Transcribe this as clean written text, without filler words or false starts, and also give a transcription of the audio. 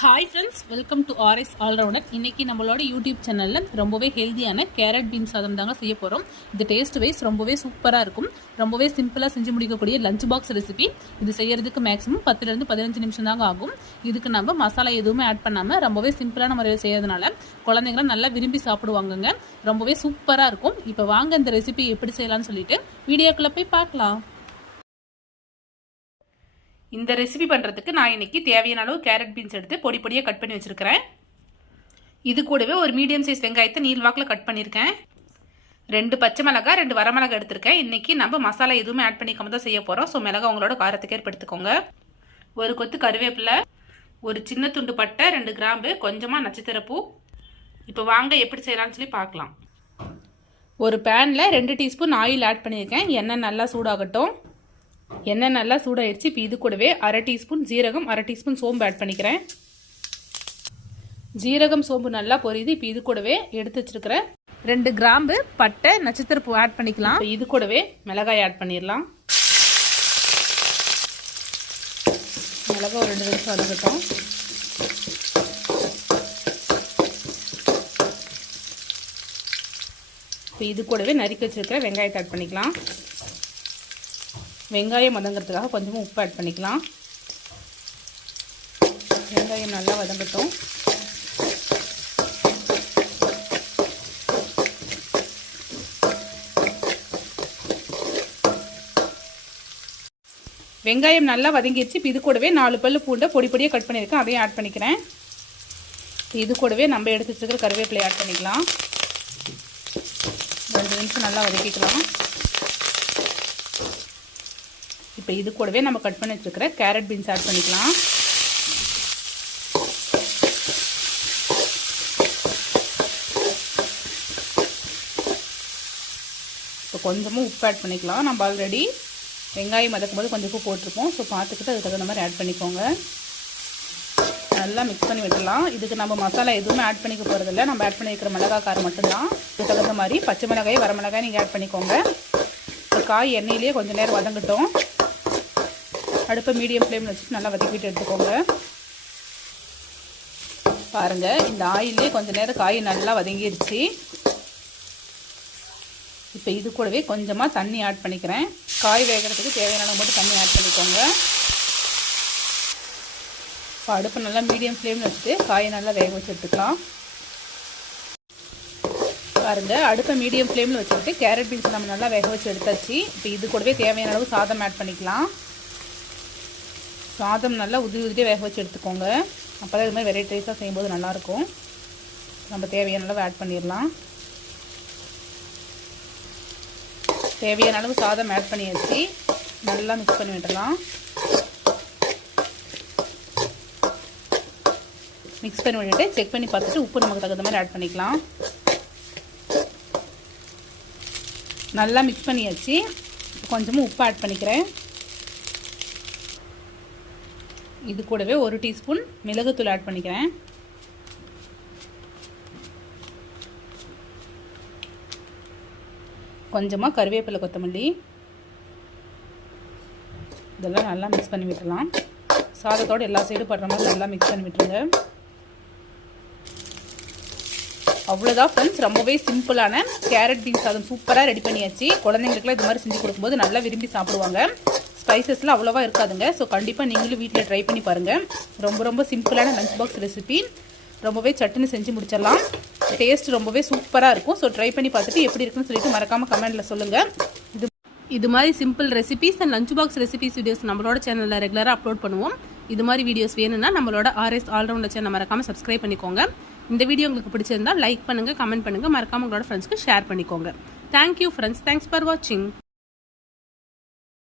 Hi friends, welcome to RS allrounder. இன்றைக்கி நம்மளோட YouTube சேனலில் ரொம்பவே ஹெல்த்தியான கேரட் பீன்ஸ் சாதம் தாங்க செய்ய போகிறோம். இது டேஸ்ட் வைஸ் ரொம்பவே சூப்பராக இருக்கும். ரொம்பவே சிம்பிளாக செஞ்சு முடிக்கக்கூடிய லஞ்ச் பாக்ஸ் ரெசிபி. இது செய்யறதுக்கு மேக்ஸிமம் 10 to 15 நிமிஷம் தாங்க ஆகும். இதுக்கு நம்ம மசாலா எதுவுமே ஆட் பண்ணாமல் ரொம்பவே சிம்பிளான முறையில் செய்யறதுனால குழந்தைங்களாம் நல்லா விரும்பி சாப்பிடுவாங்கங்க. ரொம்பவே சூப்பராக இருக்கும். இப்போ வாங்க இந்த ரெசிபி எப்படி செய்யலாம்னு சொல்லிட்டு வீடியோக்குள்ளே போய் பார்க்கலாம். இந்த ரெசிபி பண்ணுறதுக்கு நான் இன்றைக்கி தேவையான அளவு கேரட் பீன்ஸ் எடுத்து பொடி பொடியாக கட் பண்ணி வச்சுருக்கிறேன். இது கூடவே ஒரு மீடியம் சைஸ் வெங்காயத்தை நீள்வாக்கில் கட் பண்ணியிருக்கேன். 2 பச்சை மிளகாய், 2 வரமிளகாய் எடுத்திருக்கேன். இன்றைக்கி நம்ம மசாலா எதுவுமே ஆட் பண்ணிக்காம தான் செய்ய போகிறோம். ஸோ மிளகாய் உங்களோட காரத்துக்கு ஏற்படுத்திக்கோங்க. ஒரு கொத்து கருவேப்பிலை, ஒரு சின்ன துண்டு பட்டை, 2 கிராம்பு, கொஞ்சமாக நட்சத்திரப்பூ. இப்போ வாங்க எப்படி செய்யலாம்னு சொல்லி பார்க்கலாம். ஒரு பேனில் 2 டீஸ்பூன் ஆயில் ஆட் பண்ணியிருக்கேன். எண்ணெய் நல்லா சூடாகட்டும். எண்ணெய் நல்லா சூடாயிடுச்சு. இப்போ இது கூடவே 1/2 டீஸ்பூன் ஜீரகம், 1/2 டீஸ்பூன் சோம்பு ஆட் பண்ணிக்கிறேன். ஜீரகம் சோம்பு நல்லா பொரியுது. இப்போ இது கூடவே எடுத்து வச்சிருக்கிற 2 கிராம்பு, பட்டை, நட்சத்திரப்பூ ஆட் பண்ணிக்கலாம். இது கூடவே மிளகாய் ஆட் பண்ணிடலாம். மிளகாய் ஒரு 2 நிமிஷம் வதங்கட்டும். இப்போ இது கூடவே நறுக்கி வச்சிருக்கிற வெங்காயத்தை ஆட் பண்ணிக்கலாம். வெங்காயம் வதங்கிறதுக்காக கொஞ்சமாக உப்பு ஆட் பண்ணிக்கலாம். வெங்காயம் நல்லா வதங்கட்டும். வெங்காயம் நல்லா வதங்கிடுச்சு. இப்போ இது கூடவே 4 பல்லு பூண்டை பொடி பொடியாக கட் பண்ணியிருக்கேன். அதையும் ஆட் பண்ணிக்கிறேன். இது கூடவே நம்ம எடுத்து வச்சுருக்கிற கருவேப்பிலை ஆட் பண்ணிக்கலாம். 2 நிமிஷம் நல்லா வதக்கிக்கலாம். இப்போ இது கூடவே நம்ம கட் பண்ணி வச்சுருக்கிற கேரட் பீன்ஸ் ஆட் பண்ணிக்கலாம். இப்போ கொஞ்சமாக உப்பு ஆட் பண்ணிக்கலாம். நம்ம ஆல்ரெடி வெங்காயம் வதக்கும் போது கொஞ்சம் உப்பு போட்டிருப்போம். ஸோ பார்த்துக்கிட்டு அதுக்கு தகுந்த மாதிரி ஆட் பண்ணிக்கோங்க. நல்லா மிக்ஸ் பண்ணி விட்டுடலாம். இதுக்கு நம்ம மசாலா எதுவுமே ஆட் பண்ணிக்க போகிறதில்ல. நம்ம ஆட் பண்ணியிருக்கிற மிளகாய் காரம் மட்டும்தான். இதுக்கு தகுந்த மாதிரி பச்சை மிளகாய், வரமிளகாய் நீங்கள் ஆட் பண்ணிக்கோங்க. இப்போ காய் எண்ணெயிலேயே கொஞ்சம் நேரம் வதங்கட்டும். அடுப்பை மீடியம் ஃப்ளேமில் வச்சுட்டு நல்லா வதக்கிட்டு எடுத்துக்கோங்க. பாருங்கள், இந்த ஆயிலே கொஞ்சம் நேரம் காய் நல்லா வதங்கிடுச்சு. இப்போ இது கூடவே கொஞ்சமாக தண்ணி ஆட் பண்ணிக்கிறேன். காய் வேகிறதுக்கு தேவையான மட்டும் தண்ணி ஆட் பண்ணிக்கோங்க. இப்போ அடுப்பை நல்லா மீடியம் ஃப்ளேமில் வச்சுட்டு காயை நல்லா வேக வச்சு எடுத்துக்கலாம். பாருங்கள், அடுப்பை மீடியம் ஃப்ளேமில் வச்சுக்கிட்டு கேரட் பீன்ஸ் நம்ம நல்லா வேக வச்சு எடுத்தாச்சு. இப்போ இது கூடவே தேவையான அளவு சாதம் ஆட் பண்ணிக்கலாம். சாதம் நல்லா உதிரியாக வேக வச்சு எடுத்துக்கோங்க. அப்போ தான் இது மாதிரி வெரைட்டி ரைஸாக செய்யும்போது நல்லாயிருக்கும். நம்ம தேவையான அளவு ஆட் பண்ணிடலாம். தேவையான அளவு சாதம் ஆட் பண்ணியாச்சு. நல்லா மிக்ஸ் பண்ணி விடலாம். மிக்ஸ் பண்ணி விட்டுட்டு செக் பண்ணி பார்த்துட்டு உப்பு நமக்கு தகுந்த மாதிரி ஆட் பண்ணிக்கலாம். நல்லா மிக்ஸ் பண்ணியாச்சு. கொஞ்சமாக உப்பு ஆட் பண்ணிக்கிறேன். இது கூடவே 1 டீஸ்பூன் மிளகுத்தூள் ஆட் பண்ணிக்கிறேன். கொஞ்சமாக கருவேப்பிலை, கொத்தமல்லி, இதெல்லாம் நல்லா மிக்ஸ் பண்ணி விட்டுடலாம். சாதத்தோடு எல்லா சைடும் படுற மாதிரி நல்லா மிக்ஸ் பண்ணி விட்டுருங்க. அவ்வளோதான் ஃப்ரெண்ட்ஸ், ரொம்பவே சிம்பிளான கேரட் பீன்ஸ் சாதம் சூப்பராக ரெடி பண்ணியாச்சு. குழந்தைங்களுக்குலாம் இது மாதிரி செஞ்சு கொடுக்கும்போது நல்லா விரும்பி சாப்பிடுவாங்க. ஸ்பைசஸ்லாம் அவ்வளோவா இருக்காதுங்க. ஸோ கண்டிப்பாக நீங்களும் வீட்டில் ட்ரை பண்ணி பாருங்கள். ரொம்ப சிம்பிளான லஞ்ச் பாக்ஸ் ரெசிபி. ரொம்பவே சட்டுன்னு செஞ்சு முடிச்சிடலாம். டேஸ்ட் ரொம்பவே சூப்பராக இருக்கும். ஸோ ட்ரை பண்ணி பார்த்துட்டு எப்படி இருக்குன்னு சொல்லிட்டு மறக்காமல் கமெண்ட்டில் சொல்லுங்கள். இது மாதிரி simple recipes and lunch box recipes videos நம்மளோட சேனலில் ரெகுலராக அப்லோட் பண்ணுவோம். இது மாதிரி வீடியோஸ் வேணும்னா நம்மளோட ஆர்எஸ் ஆல்ரவுண்டர் சேனல் மறக்காமல் சப்ஸ்கிரைப் பண்ணிக்கோங்க. இந்த வீடியோ உங்களுக்கு பிடிச்சிருந்தால் லைக் பண்ணுங்கள், கமெண்ட் பண்ணுங்கள், மறக்காமல் உங்களோட ஃப்ரெண்ட்ஸ்க்கு ஷேர் பண்ணிக்கோங்க. Thank you friends. தேங்க்ஸ் ஃபார் வாட்சிங்.